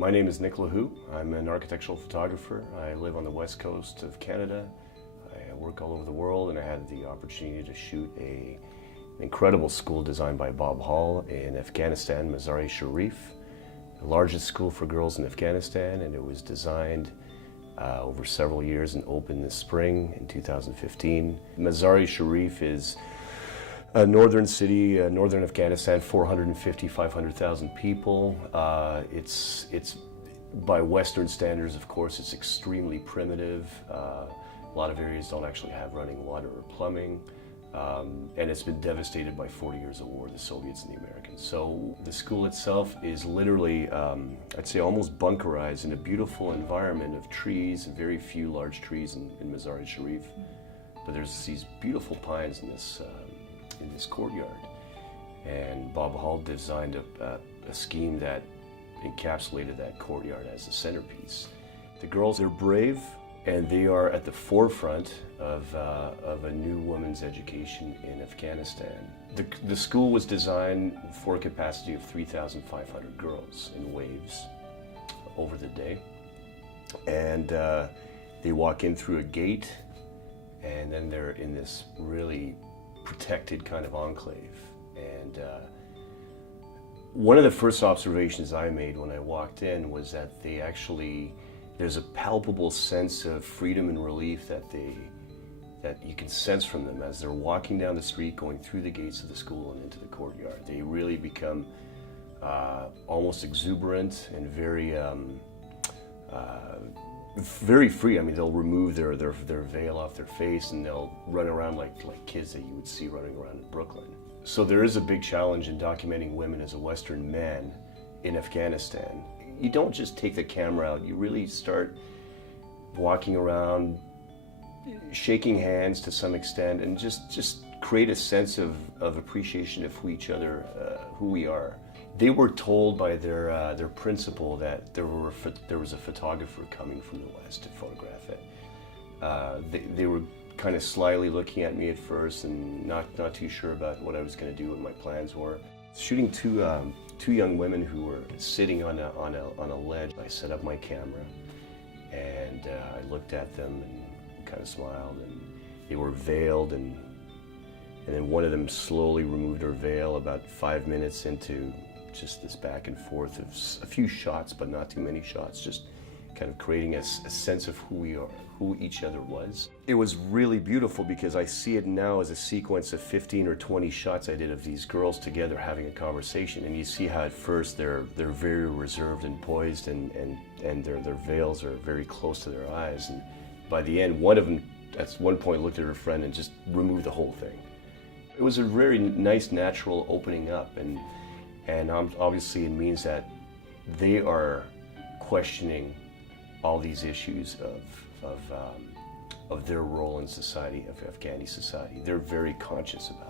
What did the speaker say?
My name is Nic Lehoux. I'm an architectural photographer. I live on the west coast of Canada. I work all over the world, and I had the opportunity to shoot an incredible school designed by Bob Hall in Afghanistan, Mazar-e-Sharif, the largest school for girls in Afghanistan, and it was designed over several years and opened this spring in 2015. Mazar-e-Sharif is a northern city, northern Afghanistan, 450, 500,000 people. It's by Western standards, of course, it's extremely primitive. A lot of areas don't actually have running water or plumbing. And it's been devastated by 40 years of war, the Soviets and the Americans. So the school itself is literally, I'd say almost bunkerized in a beautiful environment of trees, and very few large trees in Mazar-e-Sharif. But there's these beautiful pines in this courtyard. And Bob Hall designed a scheme that encapsulated that courtyard as the centerpiece. The girls are brave, and they are at the forefront of a new women's education in Afghanistan. The school was designed for a capacity of 3,500 girls in waves over the day. And they walk in through a gate, and then they're in this really protected kind of enclave. And one of the first observations I made when I walked in was that there's a palpable sense of freedom and relief that you can sense from them as they're walking down the street, going through the gates of the school and into the courtyard. They really become almost exuberant and very free. I mean, they'll remove their veil off their face, and they'll run around like kids that you would see running around in Brooklyn. So there is a big challenge in documenting women as a Western man in Afghanistan. You don't just take the camera out, you really start walking around, shaking hands to some extent, and just create a sense of appreciation of who we are. They were told by their principal that there was a photographer coming from the West to photograph it. They were kind of slyly looking at me at first and not too sure about what I was going to do, what my plans were. Shooting two young women who were sitting on a ledge. I set up my camera, and I looked at them and kind of smiled, and they were veiled, and then one of them slowly removed her veil about 5 minutes into just this back and forth of a few shots, but not too many shots, just kind of creating a sense of who we are, who each other was. It was really beautiful because I see it now as a sequence of 15 or 20 shots I did of these girls together having a conversation, and you see how at first they're very reserved and poised, and their veils are very close to their eyes, and by the end, one of them at one point looked at her friend and just removed the whole thing. It was a very nice, natural opening up, and obviously it means that they are questioning all these issues of their role in society, of Afghani society. They're very conscious about it.